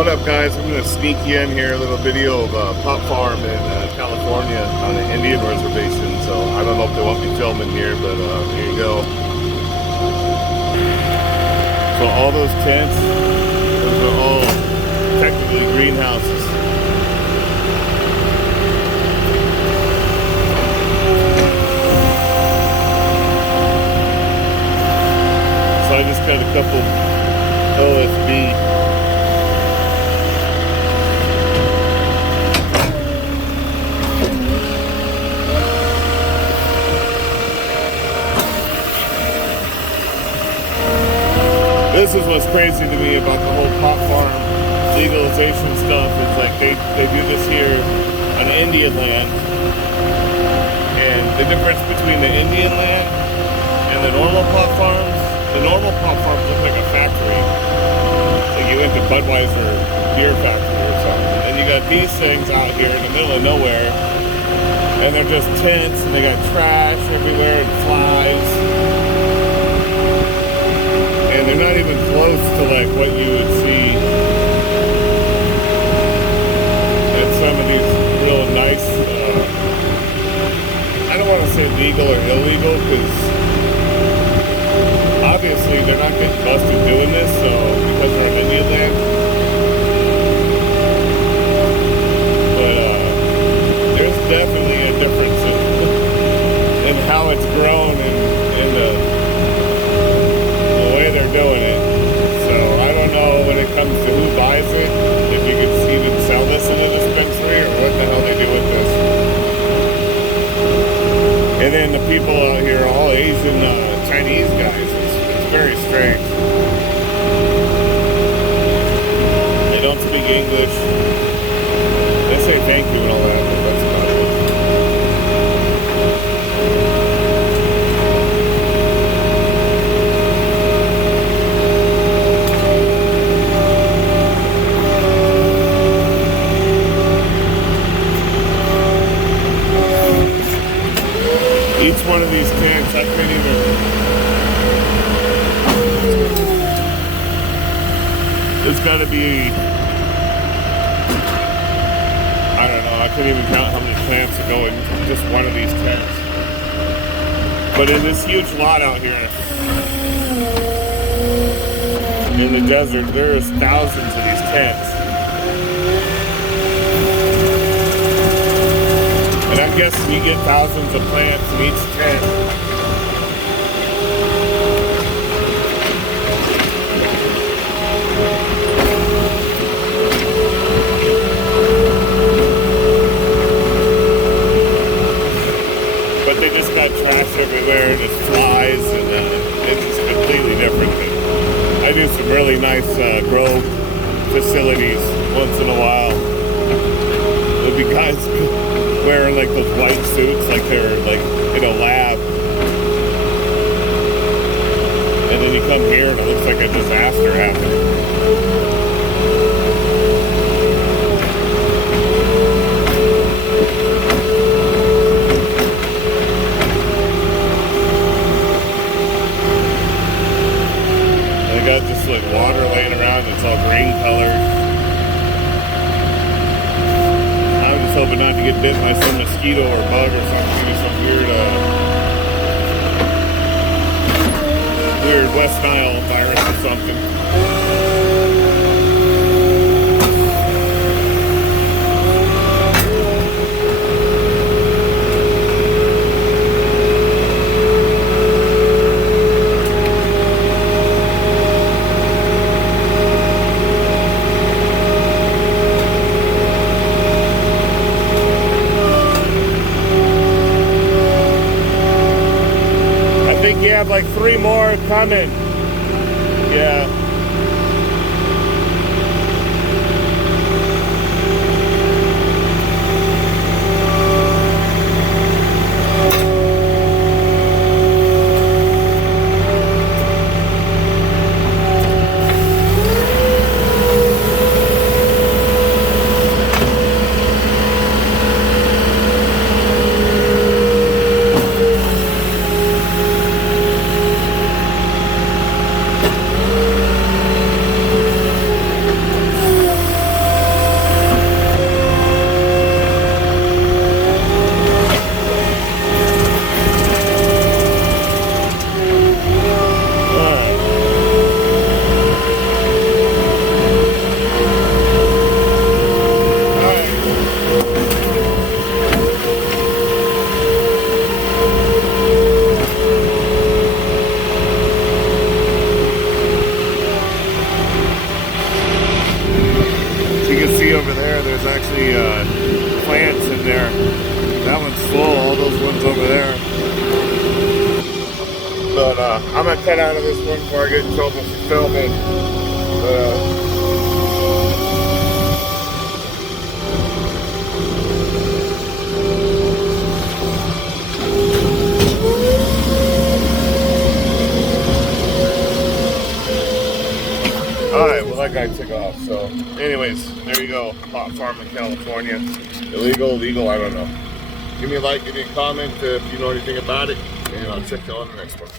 What up, guys? I'm going to sneak you in here a little video of a pot farm in California on an Indian reservation. So I don't know if they want me filming here, but here you go. So all those tents, those are all technically greenhouses. So I just got a couple OSB. This is what's crazy to me about the whole pot farm legalization stuff. Is like they do this here on Indian land, and the difference between the Indian land and the normal pot farms. The normal pot farms look like a factory, like you went to Budweiser beer factory or something. And you got these things out here in the middle of nowhere, and they're just tents, and they got trash everywhere and flies. And they're not even close to like what you would see at some of these real nice, I don't want to say legal or illegal, because obviously they're not getting busted doing this, so because they're in Indian land. But there's definitely a difference in how it's grown and the they're doing it. So I don't know when it comes to who buys it, if you could even sell this in a dispensary or what the hell they do with this. And then the people out here are all Asian, Chinese guys. It's very strange. They don't speak English. They say thank you and all that, but that's about it. Each one of these tents, I can't even. It's got to be. I don't know. I couldn't even count how many plants are going in just one of these tents. But in this huge lot out here in the desert, there's thousands of these tents. And I'm guessing you get thousands of plants in each tent. But they just got trash everywhere, and it's flies, and it's just completely different. I do some really nice grow facilities once in a while. There'll be guys wearing like those white suits, like they're like in a lab, and then you come here and it looks like a disaster happened. And they got this like water laying around, it's all green colored. Hoping not to get bit by some mosquito or bug or something, some weird West Nile virus or something. You have like 3 more coming. Yeah. there's actually plants in there. That one's full, all those ones over there. But I'm gonna cut out of this one before I get in trouble for filming. Alright, well that guy took off. So anyways, there you go. Pot farm in California. Illegal, legal, I don't know. Give me a like, give me a comment if you know anything about it, and I'll check you on the next one.